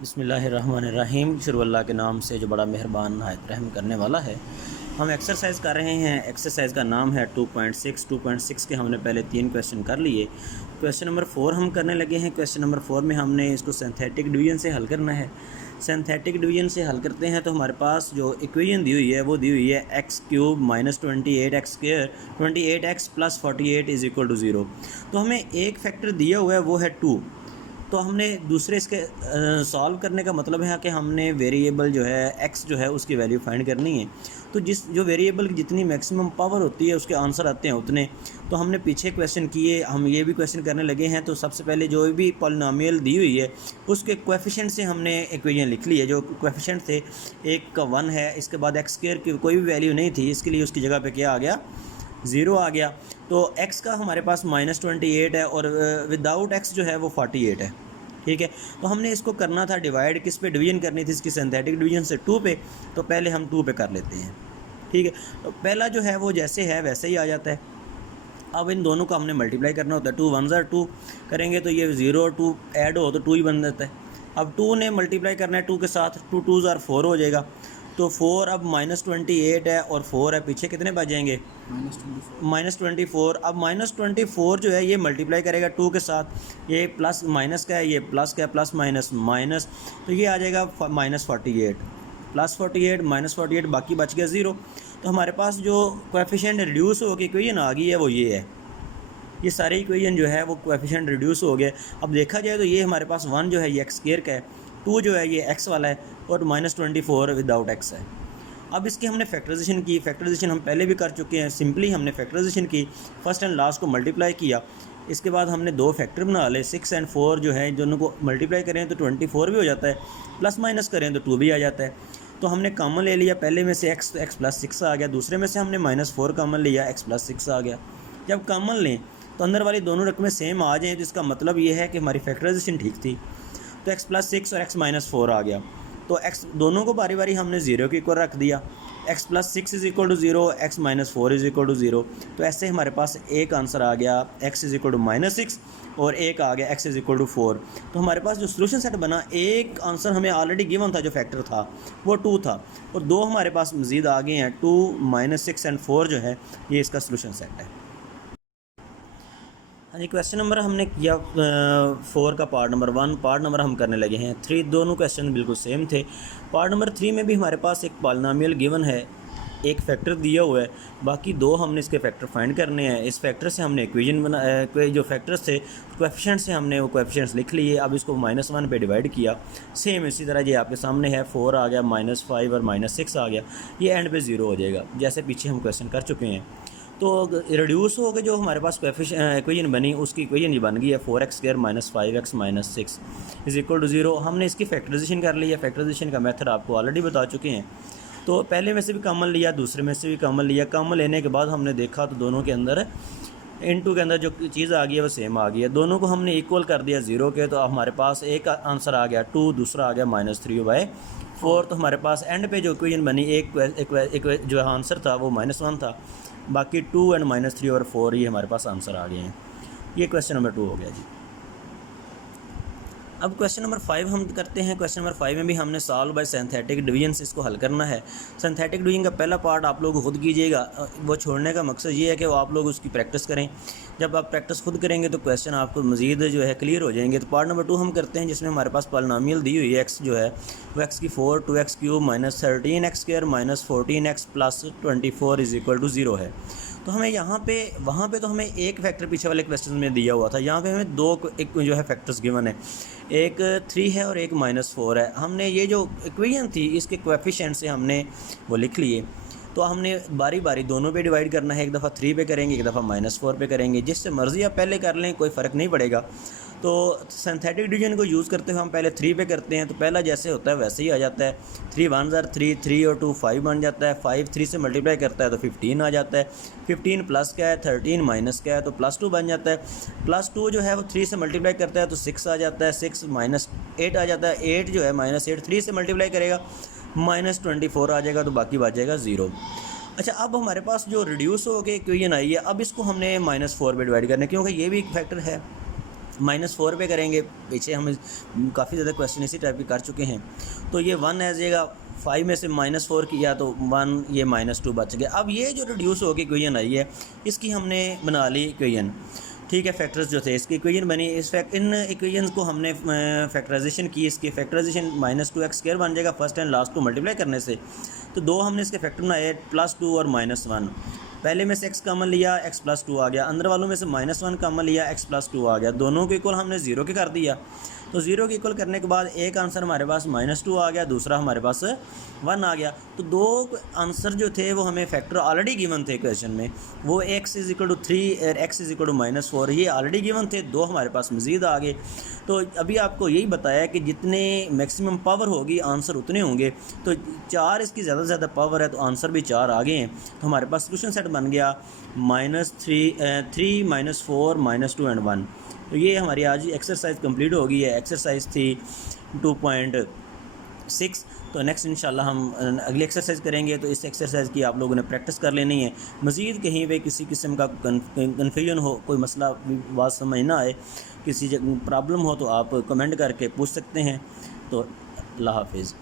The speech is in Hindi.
बिस्मिल्लाहिर्रहमानिर्रहीम। शुरू अल्लाह के नाम से जो बड़ा मेहरबान नहायत रहम करने वाला है। हम एक्सरसाइज कर रहे हैं। एक्सरसाइज का नाम है 2.6 के हमने पहले 3 क्वेश्चन कर लिए। क्वेश्चन नंबर 4 हम करने लगे हैं। क्वेश्चन नंबर 4 में हमने इसको सिंथेटिक डिवीजन से हल करना है। सिंथेटिक डिवीजन से हल करते हैं तो हमारे पास जो इक्वेशन दी हुई है वो दी हुई है x³ - 28x² 28x + 48 = 0। तो हमें एक फैक्टर दिया हुआ है वो है 2। तो हमने दूसरे इसके सॉल्व करने का मतलब है कि हमने वेरिएबल जो है x जो है उसकी वैल्यू फाइंड करनी है। तो जो वेरिएबल की जितनी मैक्सिमम पावर होती है उसके आंसर आते हैं उतने। तो हमने पीछे क्वेश्चन किए, हम ये भी क्वेश्चन करने लगे हैं। तो सबसे पहले जो भी पॉलिनोमियल दी हुई है उसके कोएफिशिएंट से हमने इक्वेशन लिख ली है। जो कोएफिशिएंट थे, एक का 1 है, इसके बाद x² की कोई भी वैल्यू नहीं थी, इसके लिए उसकी जगह पे क्या आ गया, 0 आ गया। तो x का हमारे पास -28 है और विदाउट x जो है वो 48 है। ठीक है, तो हमने इसको करना था डिवाइड, किस पे डिवीजन करनी थी इसकी, सिंथेटिक डिवीजन से 2 पे। तो पहले हम 2 पे कर लेते हैं। ठीक है, तो पहला जो है वो जैसे है वैसे ही आ जाता है। अब इन दोनों को हमने मल्टीप्लाई करना होता है। 2 1 ज़ा 2 करेंगे तो ये 0 और 2 ऐड हो तो 2 ही बन जाता है। अब 2 ने मल्टीप्लाई करना है 2 के साथ, 2 2 ज़ा 4 हो जाएगा। तो 4 अब -28 है और 4 है, पीछे कितने बच जाएंगे, -24। अब -24 जो है ये मल्टीप्लाई करेगा 2 के साथ, ये प्लस माइनस का है, ये प्लस का है, प्लस माइनस माइनस, तो ये आ जाएगा -48 प्लस 48 -48, बाकी बच गया 0। तो हमारे पास जो कोएफिशिएंट रिड्यूस हो गई इक्वेशन आ गई है वो ये है। ये सारे इक्वेशन जो है वो कोएफिशिएंट रिड्यूस हो गए। अब देखा जाए तो ये हमारे पास 1 जो है ये x² का है, 2 जो है ये x वाला है और -24 विदाउट x है। अब इसकी हमने फैक्टराइजेशन की। फैक्टराइजेशन हम पहले भी कर चुके हैं। सिंपली हमने फैक्टराइजेशन की, फर्स्ट एंड लास्ट को मल्टीप्लाई किया। इसके बाद हमने 2 फैक्टर बना ले, 6 और 4 जो है दोनों को मल्टीप्लाई करें तो 24 भी हो जाता है, प्लस माइनस करें तो 2 भी आ जाता है। तो हमने कॉमन ले लिया, पहले में से x तो x + 6 आ गया, दूसरे में से हमने -4 कॉमन लिया, x + 6 आ गया। जब कॉमन लें तो अंदर वाली दोनों रकमें सेम आ जाएँ तो इसका मतलब ये है कि हमारी फैक्टराइजेशन ठीक थी। तो x + 6 और x - 4 आ गया। तो x दोनों को बारी बारी हमने 0 के इक्वल रख दिया। x + 6 = 0, x - 4 = 0। तो ऐसे हमारे पास एक आंसर आ गया, x = -6 और एक आ गया x = 4। तो हमारे पास जो सोल्यूशन सेट बना, एक आंसर हमें ऑलरेडी गिवन था, जो फैक्टर था वो 2 था और 2 हमारे पास मज़ीद आ गए हैं। 2 -6 और 4 जो है ये इसका सोल्यूशन सेट है। हाँ जी, क्वेश्चन नंबर हमने किया 4 का पार्ट नंबर 1, पार्ट नंबर हम करने लगे हैं 3। दोनों क्वेश्चन बिल्कुल सेम थे। पार्ट नंबर 3 में भी हमारे पास एक पॉलिनोमियल गिवन है, एक फैक्टर दिया हुआ है, बाकी 2 हमने इसके फैक्टर फाइंड करने हैं। इस फैक्टर से हमने इक्वेशन जो फैक्टर्स थे कोएफिशिएंट से हमने वो कोएफिशिएंट्स लिख लिए। अब इसको -1 पे डिवाइड किया। सेम इसी तरह ये आपके सामने है, 4 आ गया, -5 और -6 आ गया, ये एंड पे 0 हो जाएगा, जैसे पीछे हम क्वेश्चन कर चुके हैं। तो रिड्यूस हो गए जो हमारे पास इक्वेशन बनी, उसकी इक्वेशन ये बन गई है 4x² - 5x - 6 = 0। हमने इसकी फैक्टराइजेशन कर ली है। फैक्टराइजेशन का मेथड आपको ऑलरेडी बता चुके हैं। तो पहले में से भी कॉमन लिया, दूसरे में से भी कॉमन लिया। कॉमन लेने के बाद हमने देखा तो दोनों के अंदर इनटू के अंदर जो चीज़ आ गई है वो सेम आ गई है। दोनों को हमने इक्वल कर दिया 0 के। तो हमारे पास एक आंसर आ गया 2, दूसरा आ गया -3/4। तो हमारे पास एंड पे जो इक्वेशन बनी, एक जो आंसर था वो -1 था, बाकी 2 और -3 और 4 ये हमारे पास आंसर आ गए हैं। ये क्वेश्चन नंबर 2 हो गया जी। अब क्वेश्चन नंबर 5 हम करते हैं। क्वेश्चन नंबर 5 में भी हमने सॉल्व बाय सिंथेटिक डिवीजन से इसको हल करना है। सिंथेटिक डिवीजन का पहला पार्ट आप लोग खुद कीजिएगा। वो छोड़ने का मकसद ये है कि वो आप लोग उसकी प्रैक्टिस करें। जब आप प्रैक्टिस खुद करेंगे तो क्वेश्चन आपको मज़ीद जो है क्लियर हो जाएंगे। तो पार्ट नंबर 2 हम करते हैं, जिसमें हमारे पास पॉलिनोमियल दी हुई है x जो है वो x⁴ 2x³ - 13x² - 14x + 24 = 0 है। तो हमें यहाँ पे, वहाँ पे तो हमें एक फैक्टर पीछे वाले क्वेश्चन में दिया हुआ था, यहाँ पे हमें 2 एक जो है फैक्टर्स गिवन है, एक 3 है और एक -4 है। हमने ये जो इक्वेशन थी इसके कोएफिशिएंट से हमने वो लिख लिए। तो हमने बारी बारी दोनों पे डिवाइड करना है, एक दफ़ा 3 पे करेंगे, एक दफ़ा -4 पे करेंगे, जिससे मर्ज़ी आप पहले कर लें, कोई फ़र्क नहीं पड़ेगा। तो सिंथेटिक डिवीजन को यूज़ करते हुए हम पहले 3 पे करते हैं, तो पहला जैसे होता है वैसे ही आ जाता है। 3 1 ज़ा 3, 3 और 2 5 बन जाता है। 5 3 से मल्टीप्लाई करता है तो 15 आ जाता है। 15 प्लस क्या है, 13 माइनस क्या है तो +2 बन जाता है। +2 जो है वो 3 से मल्टीप्लाई करता है तो 6 आ जाता है। 6 -8 आ जाता है। 8 जो है -8 3 से मल्टीप्लाई करेगा -24 आ जाएगा, तो बाकी बच जाएगा 0। अच्छा, अब हमारे पास जो रिड्यूस हो के इक्वेशन आई है, अब इसको हमने -4 पे डिवाइड करना है, क्योंकि ये भी एक फैक्टर है। -4 पे करेंगे। पीछे हम काफ़ी ज़्यादा क्वेश्चन इसी टाइप के कर चुके हैं। तो ये 1 आ जाएगा, 5 में से -4 किया तो 1, ये -2 बच गया। अब ये जो रिड्यूस होकर इक्वेशन आई है, इसकी हमने बना ली इक्वेशन, ठीक है। फैक्टर्स जो थे इसकी इक्वेशन बनी, इन इक्वेशंस को हमने फैक्टराइजेशन की। इसकी फैक्टराइजेशन -2x² बन जाएगा फर्स्ट एंड लास्ट को मल्टीप्लाई करने से। तो 2 हमने इसके फैक्टर बनाए +2 और -1। पहले में से x कॉमन लिया, x + 2 आ गया। अंदर वालों में से -1 कॉमन लिया, x + 2 आ गया। दोनों को इक्वल हमने 0 के कर दिया। तो 0 के इक्वल करने के बाद एक आंसर हमारे पास -2 आ गया, दूसरा हमारे पास 1 आ गया। तो 2 आंसर जो थे वो हमें फैक्टर ऑलरेडी गिवन थे क्वेश्चन में। वो x = 3 और x = -4 ये ऑलरेडी गिवन थे। 2 हमारे पास मज़ीद आ गए। तो अभी आपको यही बताया कि जितने मैक्सिमम पावर होगी आंसर उतने होंगे। तो 4 इसकी ज़्यादा से ज़्यादा पावर है तो आंसर भी 4 आ गए हैं। तो हमारे पास सोल्यूशन सेट बन गया -3, -4, -2 एंड 1। तो ये हमारी आज एक्सरसाइज कंप्लीट हो गई है। एक्सरसाइज थी 2.6। तो नेक्स्ट इंशाल्लाह हम अगली एक्सरसाइज करेंगे। तो इस एक्सरसाइज की आप लोगों ने प्रैक्टिस कर लेनी है। मज़ीद कहीं पे किसी किस्म का कन्फ्यूजन हो, कोई मसला बात समझ ना आए, किसी प्रॉब्लम हो तो आप कमेंट करके पूछ सकते हैं। तो अल्लाह हाफिज़।